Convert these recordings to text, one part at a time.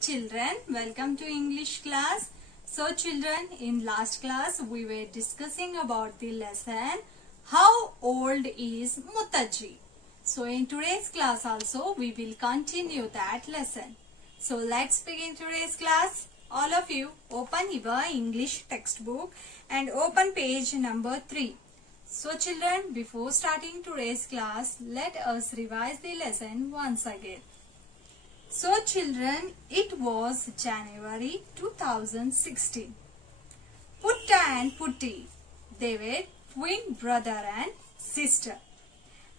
children, welcome to English class. So children, in last class we were discussing about the lesson how old is Mutaji. So in today's class also we will continue that lesson. So let's begin today's class. All of you open your English textbook and open page number 3. So children, before starting today's class, let us revise the lesson once again. So children, it was January 2016. Putta and Putti, they were twin brother and sister.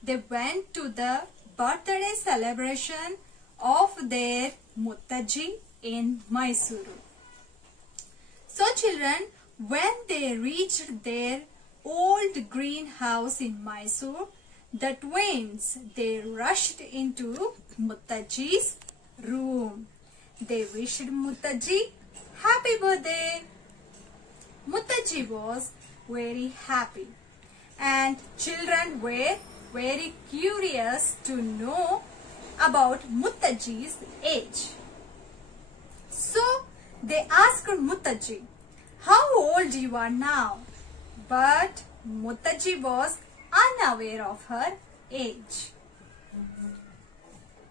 They went to the birthday celebration of their Mutaji in Mysuru. So children, when they reached their old greenhouse in Mysore, the twins, they rushed into Mutaji's room. They wished Mutaji happy birthday. Mutaji was very happy and children were very curious to know about Mutaji's age. So they asked Mutaji, how old you are now? But Mutaji was unaware of her age.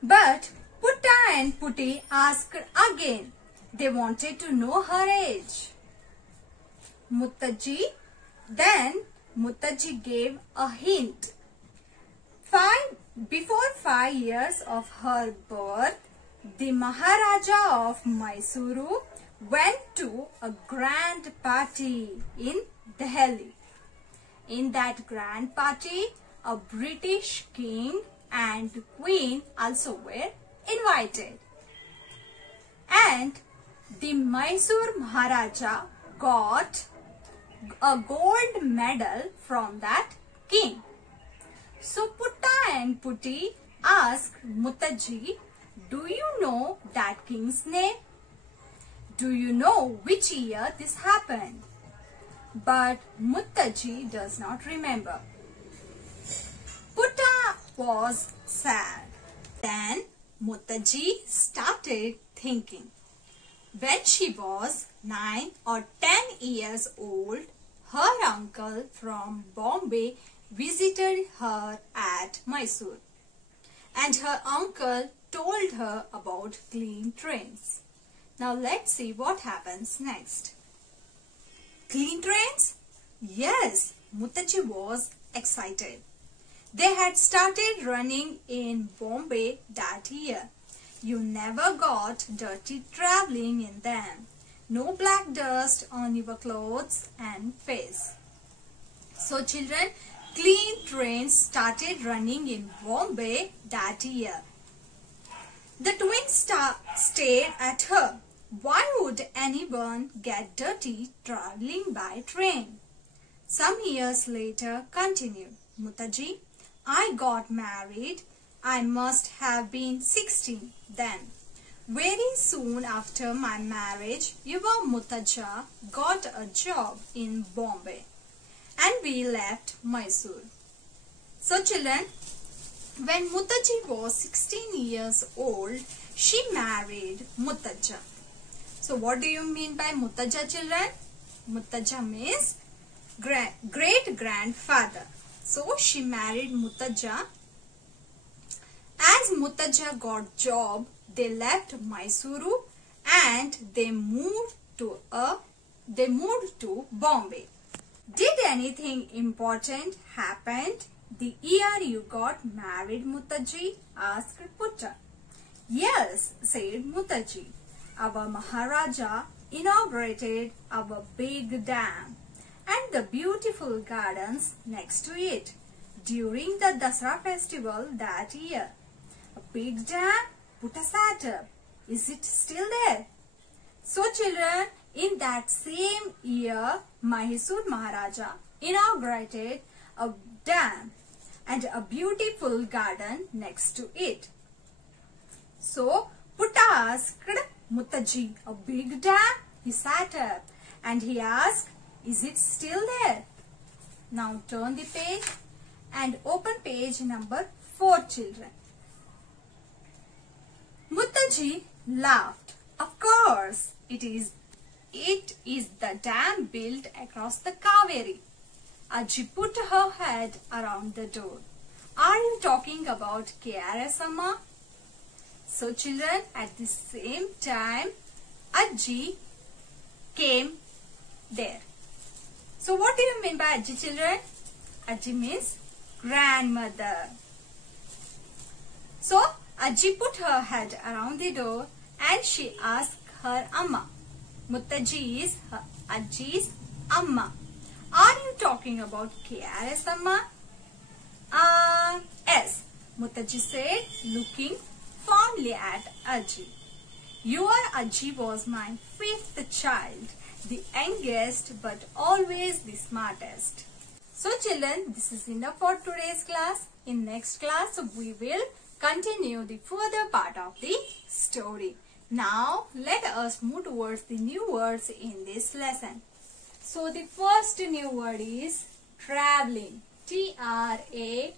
But Putta and Putti asked again. They wanted to know her age. Then Mutaji gave a hint. Before 5 years of her birth, the Maharaja of Mysuru went to a grand party in Delhi. In that grand party, a British king and queen also were invited. And the Mysore Maharaja got a gold medal from that king. So Putta and Putti asked Mutaji, do you know that king's name? Do you know which year this happened? But Mutaji does not remember. Putta was sad. Then Mutaji started thinking. When she was 9 or 10 years old, her uncle from Bombay visited her at Mysore. And her uncle told her about clean trains. Now let's see what happens next. Clean trains? Yes, Mutaji was excited. They had started running in Bombay that year. You never got dirty traveling in them. No black dust on your clothes and face. So children, clean trains started running in Bombay that year. The twins stared at her. Why would anyone get dirty traveling by train? Some years later continued. Mutaji, I got married. I must have been 16 then. Very soon after my marriage, your Mutaja got a job in Bombay and we left Mysore. So children, when Mutaji was 16 years old, she married Mutaja. So what do you mean by Mutaja, children? Mutaja means great-grandfather. So she married Mutaja. As Mutaja got job, they left Mysuru and they moved to Bombay. Did anything important happen the year you got married, Mutaji? Asked Putta. Yes, said Mutaji. Our Maharaja inaugurated our big dam and the beautiful gardens next to it during the Dasara festival that year. A big dam? Putta sat up. Is it still there? So children, in that same year, Mysore Maharaja inaugurated a dam and a beautiful garden next to it. So Putta asked Mutaji, a big dam? He sat up and he asked, is it still there? Now turn the page and open page number 4, children. Mutaji laughed. A course, it is the dam built across the Kaveri. Ajji put her head around the door. Are you talking about KRS Amma? So children, at the same time, Ajji came there. So what do you mean by Ajji, children? Ajji means grandmother. So Ajji put her head around the door and she asked her Amma. Muttaji is her Ajji's Amma. Are you talking about KRS Amma? Yes, Muttaji said, looking fondly at Ajji. Your Ajji was my fifth child, the youngest but always the smartest. So children, this is enough for today's class. In next class, we will continue the further part of the story. Now, let us move towards the new words in this lesson. So the first new word is traveling. Travelling.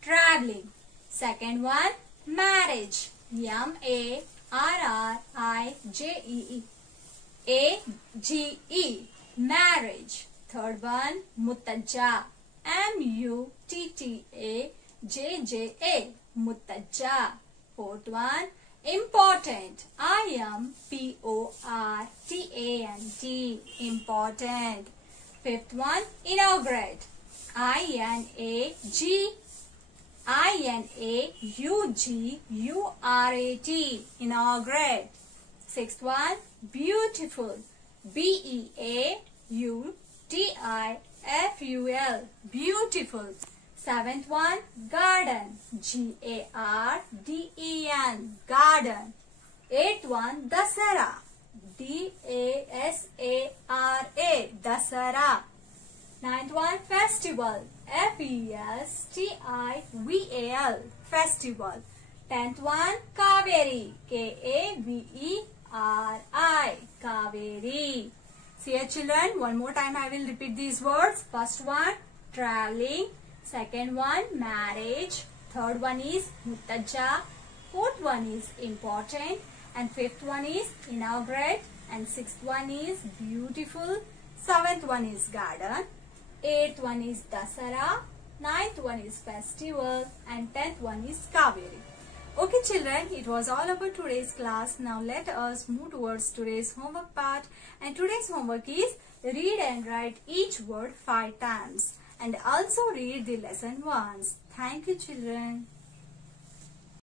Traveling. Second one, marriage. Marriage. Marriage. Third one, muttaja. Muttaja. Muttaja. Fourth one, important. Important. Important. Fifth one, inaugurate. Inaugurate. Inaugurate. Sixth one, beautiful. Beautiful. Beautiful. Seventh one, garden. Garden. Garden. Eighth one, Dasara. Dasara. Ninth one, festival. Festival. Festival. Tenth one, Kaveri. Kaveri. Kaveri. See you children, one more time I will repeat these words. First one, traveling. Second one, marriage. Third one is muttaja. Fourth one is important. And fifth one is inaugurate. And sixth one is beautiful. Seventh one is garden. Eighth one is Dasara. Ninth one is festival. And 10th one is Kaveri. Okay children, it was all about today's class. Now let us move towards today's homework part. And today's homework is read and write each word 5 times. And also read the lesson once. Thank you children.